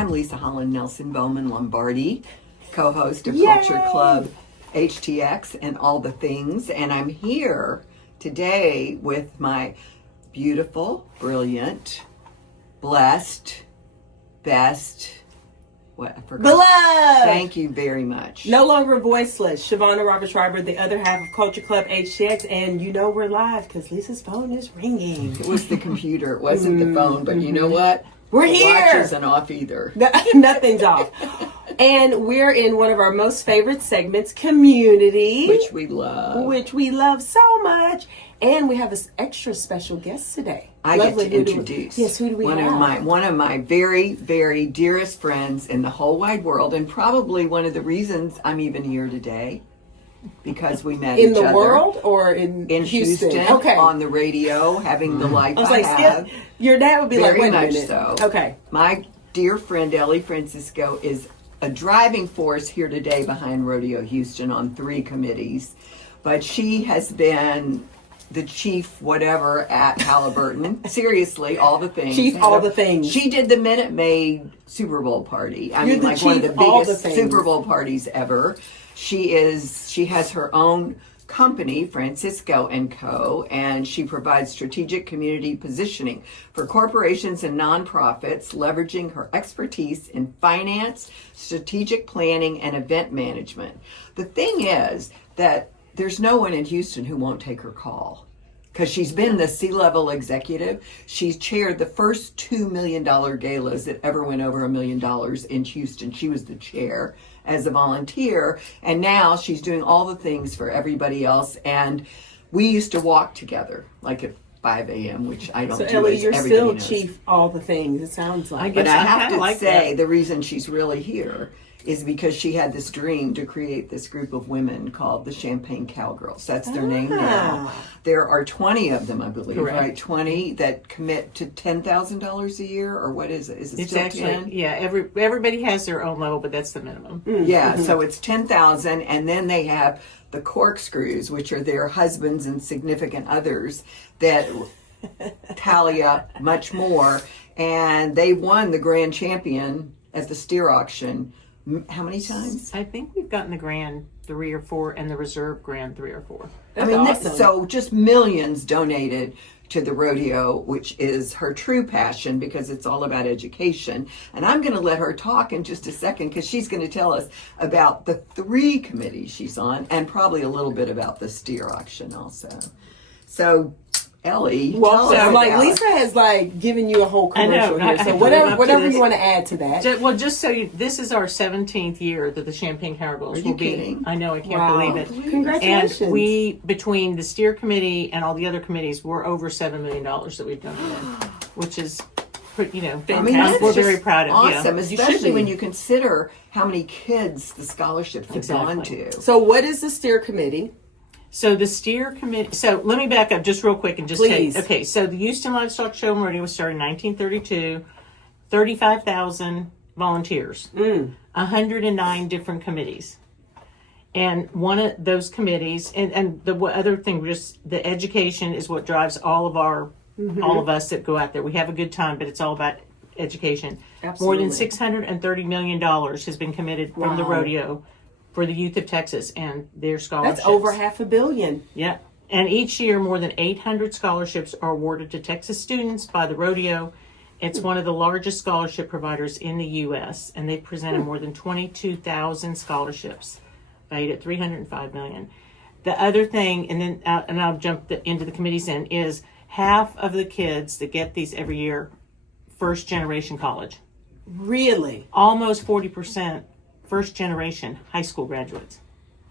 I'm Leisa Holland-Nelson Bowman Lombardi, co-host of Yay! Culture Club HTX and all the things. And I'm here today with my beautiful, brilliant, blessed, best, what I forgot. Beloved! Thank you very much. No longer voiceless. Shavonnah Schreiber, the other half of Culture Club HTX. And you know we're live because Lisa's phone is ringing. It was the computer. It wasn't the phone. But you know what? We're the here. Watch isn't off either. Nothing's off. And we're in one of our most favorite segments, Community. Which we love. Which we love so much. And we have this extra special guest today. I Lovely. get to introduce who do we one have? of my very, very dearest friends in the whole wide world, and probably one of the reasons I'm even here today, because we met in each the other world or in Houston, okay. on the radio, having the life I was I like, have. your dad would be Very like, wait a much minute. so. Okay. My dear friend Ellie Francisco is a driving force here today behind Rodeo Houston on 3 committees, but she has been the chief whatever at Halliburton. Seriously, all the things. Chief all the things. She did the Minute Maid Super Bowl party. I You're mean, the like one of the chief all the biggest things. Super Bowl parties ever. She has her own company, Francisco & Co., and she provides strategic community positioning for corporations and nonprofits, leveraging her expertise in finance, strategic planning, and event management. The thing is that there's no one in Houston who won't take her call, because she's been the C-level executive. She's chaired the first $2 million galas that ever went over $1 million in Houston. She was the chair as a volunteer, and now she's doing all the things for everybody else. And we used to walk together, like at 5 a.m., which I don't So do. Ellie, as you're everybody still knows. chief all the things, it sounds like. But I have to like say, that. the reason she's really here is because she had this dream to create this group of women called the Champagne Cowgirls. That's their name now. There are 20 of them, I believe, Correct. right? 20 that commit to $10,000 a year, or what is it? Is it It's still actually 10? yeah. Everybody has their own level, but that's the minimum. Yeah, so it's 10,000, and then they have the corkscrews, which are their husbands and significant others that tally up much more, and they won the grand champion at the steer auction. How many times? I think we've gotten the grand 3 or 4 and the reserve grand 3 or 4. That's awesome. So just millions donated to the rodeo, which is her true passion because it's all about education. And I'm going to let her talk in just a second because she's going to tell us about the 3 committees she's on and probably a little bit about the steer auction also. So, Ellie, Well, tell us so like about- Lisa has like given you a whole I know, commercial I here. have So to whatever live up to whatever this. you want to add to that. Just so this is our 17th year that the Champagne Cowgirls Are you will be. kidding? I know, I can't Wow. believe it. Congratulations. And we, between the steer committee and all the other committees, we're over $7 million that we've donated, which is, pretty, I mean, fantastic. that's We're just very proud of. awesome, Yeah. especially be. when you consider how many kids the scholarships have gone Exactly. to. So what is the steer committee? So the steer committee. So let me back up just real quick and just Please. say, okay. So the Houston Livestock Show and Rodeo was started in 1932. 35,000 volunteers. 109 different committees. And one of those committees, and the other thing, just the education is what drives all of us that go out there. We have a good time, but it's all about education. Absolutely. More than $630 million has been committed from the Wow. rodeo for the youth of Texas and their scholarships. That's over $500 million. Yeah. And each year, more than 800 scholarships are awarded to Texas students by the rodeo. It's one of the largest scholarship providers in the U.S., and they've presented more than 22,000 scholarships, valued at $305 million. The other thing, and then I'll jump into the committees in, is half of the kids that get these every year, first generation college. Really? Almost 40% first generation high school graduates.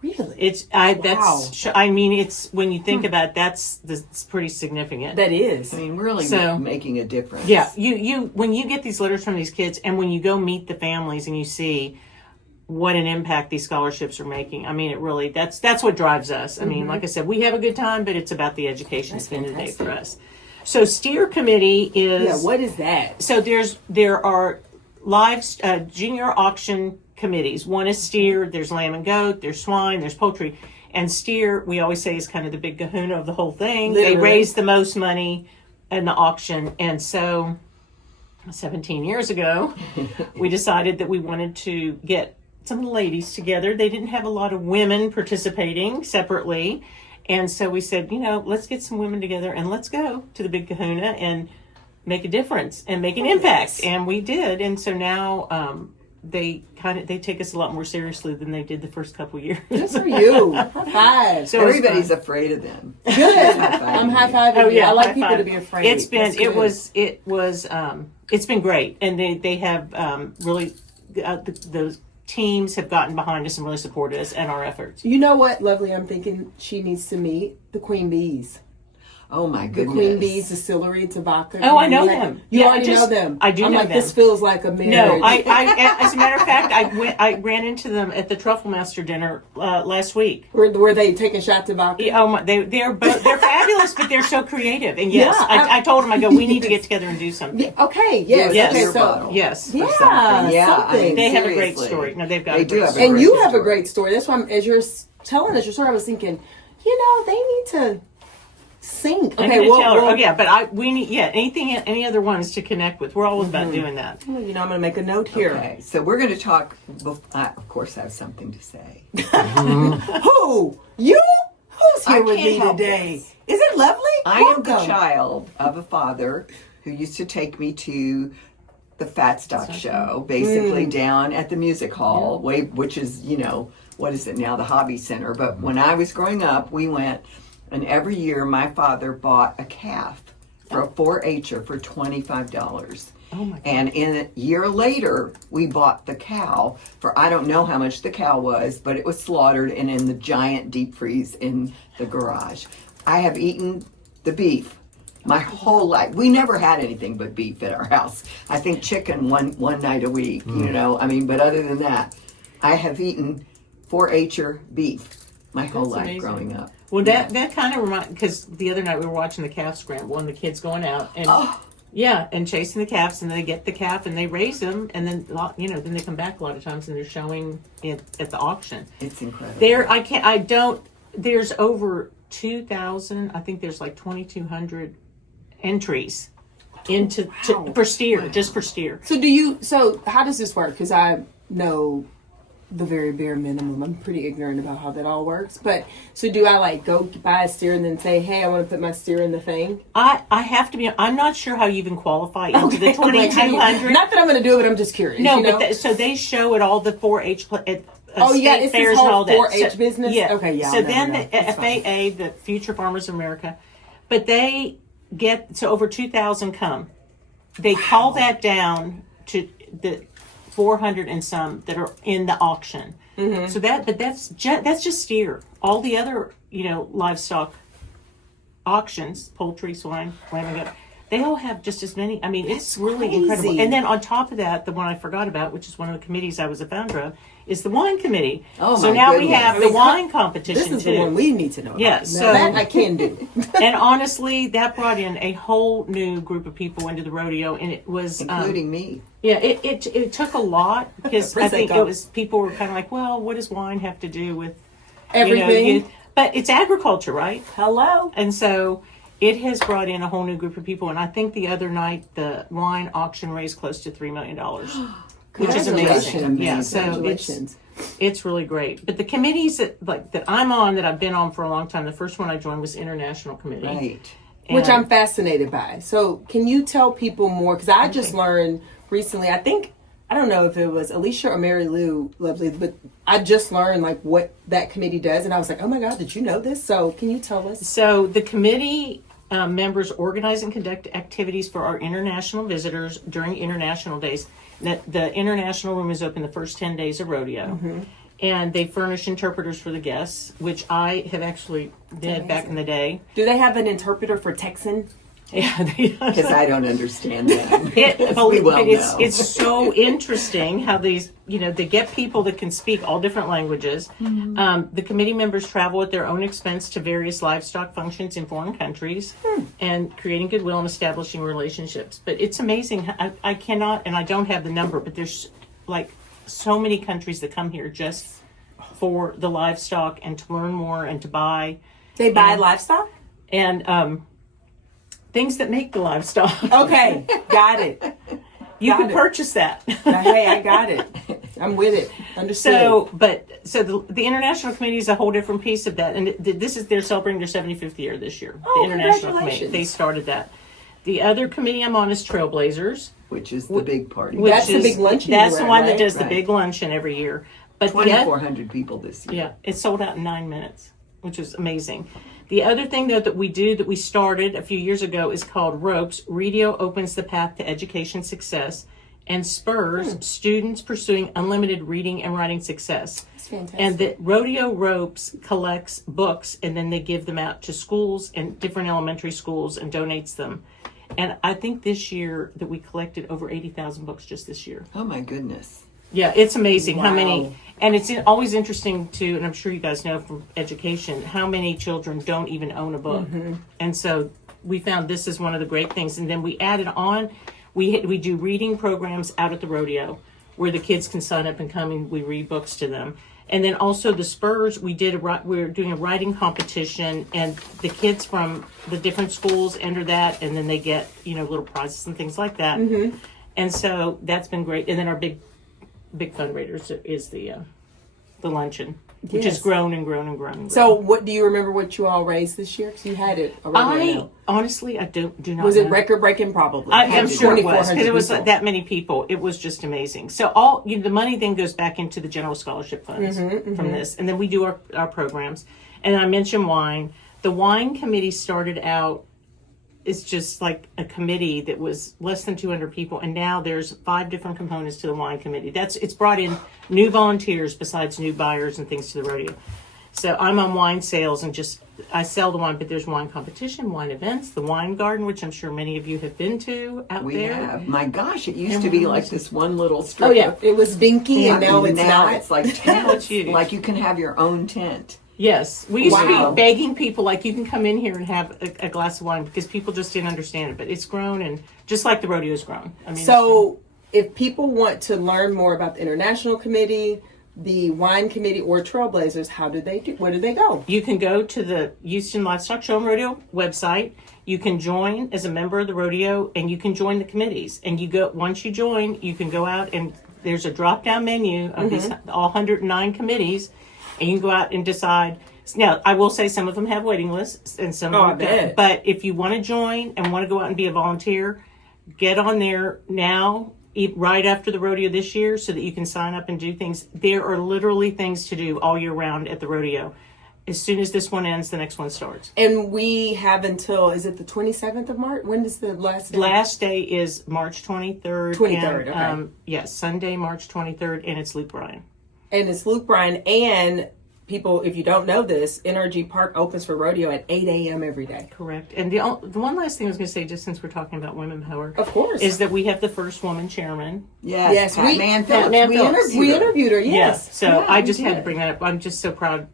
Really? I mean, it's when you think about it, that's pretty significant. That is. I mean, really So- making a difference. Yeah, you when you get these letters from these kids, and when you go meet the families and you see what an impact these scholarships are making, I mean, it really that's what drives us. I mean, like I said, we have a good time, but it's about the education at the end of the day for us. So steer committee is Yeah, what is that? so there are live junior auction committees. One is steer, there's lamb and goat, there's swine, there's poultry. And steer, we always say, is kind of the big kahuna of the whole thing. Literally. They raise the most money in the auction. And so 17 years ago, we decided that we wanted to get some ladies together. They didn't have a lot of women participating separately. And so we said, let's get some women together and let's go to the Big Kahuna and make a difference and make an impact. And we did. And so now they take us a lot more seriously than they did the first couple years. Good for you. High five. So everybody's afraid of them. Good. I'm high fiving you. I like people to be afraid. It's been it's been great, and they have really those teams have gotten behind us and really supported us and our efforts. You know what, Lovely? I'm thinking she needs to meet the Queen Bees. Oh my goodness. The Queen Bees Distillery Tobacco. Oh, I know them. You already know them. I do know them. This feels like a marriage. No, I as a matter of fact, I ran into them at the Truffle Master dinner last week. Were they taking shots of vodka? They're fabulous, but they're so creative. And yes, I told them, I go, we need to get together and do something. Yeah, okay, yes. Yes. Okay, Beer bottle. Yes. Yeah, I mean, They have a great seriously. story. No, they've got They a do great have a story. And great you have a story. great story. That's why, as you're telling us your story, I was thinking, they need to sing. I'm Okay, gonna tell her. But we need any other ones to connect with. We're always about doing that. Well, I'm going to make a note here. Okay, so we're going to talk. I, of course, have something to say. Who? You? Who's I here with can't me help today? this. Is it Lovely? I am the Welcome. child of a father who used to take me to the Fat Stock Show, basically down at the music hall, which is, what is it now, the Hobby Center. But when I was growing up, we went, and every year my father bought a calf for a 4-H'er for $25. Oh my God. And a year later, we bought the cow for, I don't know how much the cow was, but it was slaughtered and in the giant deep freeze in the garage. I have eaten the beef my whole life. We never had anything but beef at our house. I think chicken one night a week, but other than that, I have eaten 4-H'er beef my whole life amazing. growing up. Well, that kind of reminds, because the other night we were watching the calf scramble and the kids going out and and chasing the calves, and they get the calf and they raise them, and then then they come back a lot of times and they're showing it at the auction. It's incredible. There's over 2,000. I think there's like 2,200 entries for steer, just for steer. So how does this work? Because I know the very bare minimum. I'm pretty ignorant about how that all works. But so do I go buy a steer and then say, hey, I want to put my steer in the thing? I have to be. I'm not sure how you even qualify into the 2,200. Not that I'm going to do it, but I'm just curious. No, but so they show at all the 4-H it's state fairs this and whole all that. 4-H business? Yeah. Okay, yeah. So then the FAA, the Future Farmers of America, but they get over 2,000 come. They call that down to the 400 and some that are in the auction. Mm-hmm. So that's just steer. All the other livestock auctions, poultry, swine, lamb and goat, they all have just as many. I mean, it's really incredible. And then on top of that, the one I forgot about, which is one of the committees I was a founder of, is the wine committee. Oh, so my now goodness. we have the wine competition This is too. the one we need to know about. Yeah, Now, so that I can do. And honestly, that brought in a whole new group of people into the rodeo, and it was Including me. Yeah, it took a lot because I think Prosecco. it was people were kind of like, well, what does wine have to do with Everything. but it's agriculture, right? Hello. And so it has brought in a whole new group of people. And I think the other night the wine auction raised close to $3 million, which is amazing. Amazing. Yeah, so Congratulations. it's really great. But the committees that I'm on, that I've been on for a long time, the first one I joined was International Committee. Right. Which I'm fascinated by. So can you tell people more? Because I just learned recently, I don't know if it was Alicia or Mary Lou, Lovely, but I just learned what that committee does. And I was like, oh my God, did you know this? So can you tell us? So the committee members organize and conduct activities for our international visitors during international days. The international room is open the first 10 days of rodeo. Mm-hmm. And they furnish interpreters for the guests, which I have actually did back in the day. Do they have an interpreter for Texan? Yeah, Because I don't understand that. It's so interesting how these, they get people that can speak all different languages. Mm-hmm. The committee members travel at their own expense to various livestock functions in foreign countries and creating goodwill and establishing relationships. But it's amazing. I cannot, and I don't have the number, but there's so many countries that come here just for the livestock and to learn more and to buy. They buy livestock? And things that make the livestock. Okay, got it. You Got can it. purchase that. Hey, I got it. I'm with it. Understood. So the international committee is a whole different piece of that, and they're celebrating their 75th year this year. Oh, the international committee, congratulations. they started that. The other committee I'm on is Trailblazers. Which is the big party. Which That's the is- big luncheon That's you the run, one right? that does the Right. big luncheon every year. But 2,400 people this year. yeah, it sold out in 9 minutes, which is amazing. The other thing, though, that we started a few years ago is called Ropes. Rodeo opens the path to education success and spurs students pursuing unlimited reading and writing success. That's fantastic. And the Rodeo Ropes collects books, and then they give them out to schools and different elementary schools and donates them. And I think this year that we collected over 80,000 books just this year. Oh my goodness. Yeah, it's amazing how Wow. many, and it's always interesting to, and I'm sure you guys know from education, how many children don't even own a book. And so we found this is one of the great things. And then we added on, we do reading programs out at the rodeo where the kids can sign up and come and we read books to them. And then also the Spurs, we're doing a writing competition, and the kids from the different schools enter that, and then they get, little prizes and things like that. And so that's been great. And then our big fundraiser is the luncheon, which has Yes. grown and grown and grown. And grown. So, what do you remember what you all raised this year? Because you had it already. I know. Honestly, I do not. Was know. it record breaking? Probably. I'm sure it was, 2,400 because it was people. that many people. It was just amazing. So the money then goes back into the general scholarship funds from this, and then we do our programs. And I mentioned wine. The wine committee started out. It's just like a committee that was less than 200 people, and now there's 5 different components to the wine committee. It's brought in new volunteers besides new buyers and things to the rodeo. So I'm on wine sales and I sell the wine, but there's wine competition, wine events, the wine garden, which I'm sure many of you have been to out We there. have. My gosh, it used to be like this one little strip. Oh yeah, it was dinky, and now it's now not. it's like tents. It's huge. Like you can have your own tent. Yes, we used to Wow. be begging people like you can come in here and have a glass of wine because people just didn't understand it. But it's grown, and just like the rodeo's grown. I mean, So, if people want to learn more about the International Committee, the Wine Committee, or Trailblazers, how do they do? Where do they go? you can go to the Houston Livestock Show and Rodeo website. You can join as a member of the rodeo, and you can join the committees. And once you join, you can go out and there's a drop down menu of these all 109 committees, and you can go out and decide. Now, I will say some of them have waiting lists, and some Oh, I of them bet. don't. But if you want to join and want to go out and be a volunteer, get on there now, right after the rodeo this year, so that you can sign up and do things. There are literally things to do all year round at the rodeo. As soon as this one ends, the next one starts. And we have until, is it the 27th of March? When does the last day? Last day is March 23rd. 23rd, and, okay. Yes, Sunday, March 23rd, and it's Luke Bryan. And it's Luke Bryan. And people, if you don't know this, NRG Park opens for rodeo at 8 a.m. every day. Correct. And the one last thing I was going to say, just since we're talking about women power, Of course. is that we have the first woman chairman. Yes, Yes, Pat we- Man Pat Phillips. Man We Phillips. We interviewed her. interviewed her, yes. So Yeah, I we just had to did. bring that up. I'm just so proud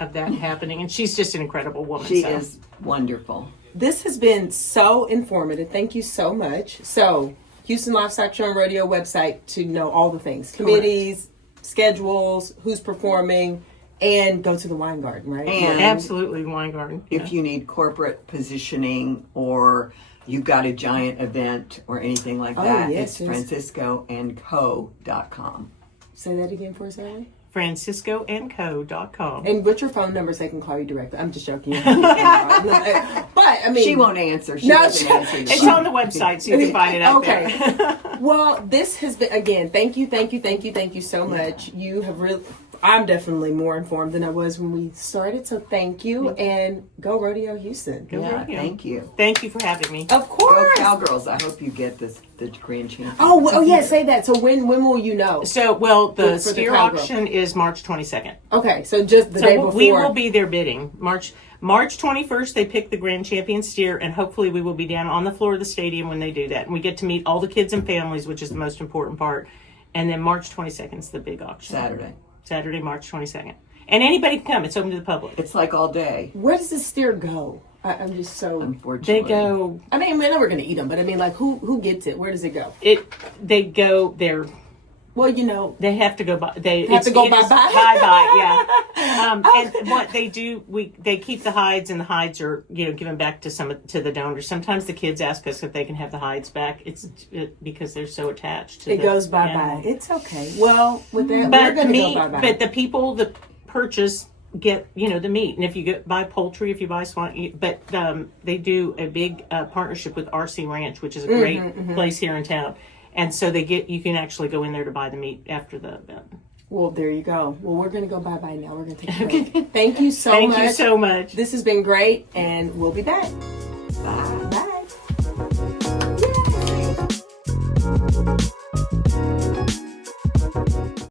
of that happening. And she's just an incredible woman. She so. is wonderful. This has been so informative. Thank you so much. So, Houston Livestock Show and Rodeo website to know all the things. Committees, schedules, who's performing, and go to the wine garden, right? And Absolutely, wine garden. if you need corporate positioning or you've got a giant event or anything like Oh, that, yes, it's yes. franciscoandco.com. Say that again for us, Ellie. franciscoandco.com. And what's your phone number so they can call you directly? I'm just joking. But, I mean... She won't answer. She No, doesn't she- answer. It's on the website, so you can find it out Okay. there. Well, this has been, again, thank you so much. You have really... I'm definitely more informed than I was when we started, so thank you. And go Rodeo Houston. Yeah, Rodeo. thank you. Thank you for having me. Of Go course. Cowgirls. I hope you get the grand champion. Oh, yeah, say that. So when will you know? So, the For the steer Cowgirl. auction is March 22nd. Okay, so just the day So before. we will be there bidding. March 21st, they pick the grand champion steer, and hopefully we will be down on the floor of the stadium when they do that. And we get to meet all the kids and families, which is the most important part. And then March 22nd is the big auction. Saturday, March 22nd. And anybody can come. It's open to the public. It's like all day, Where does the steer go? I'm just so... unfortunately. They go. I mean, I know we're going to eat them, but I mean, like, who gets it? Where does it go? They go. They're Well, you know, They have to go by. They have to go bye-bye? Bye-bye, yeah. And what they do, they keep the hides, and the hides are, given back to the donors. Sometimes the kids ask us if they can have the hides back. Because they're so attached to it goes bye-bye. It's okay. Well, with that, But we're going to go bye-bye. But the people that purchase get, the meat. And if you buy poultry, if you buy swine, but they do a big partnership with RC Ranch, which is a great place here in town. And so you can actually go in there to buy the meat after the event. Well, there you go. Well, we're going to go bye-bye now. We're going to take a break. Thank you so much. Thank you so much. This has been great, and we'll be back.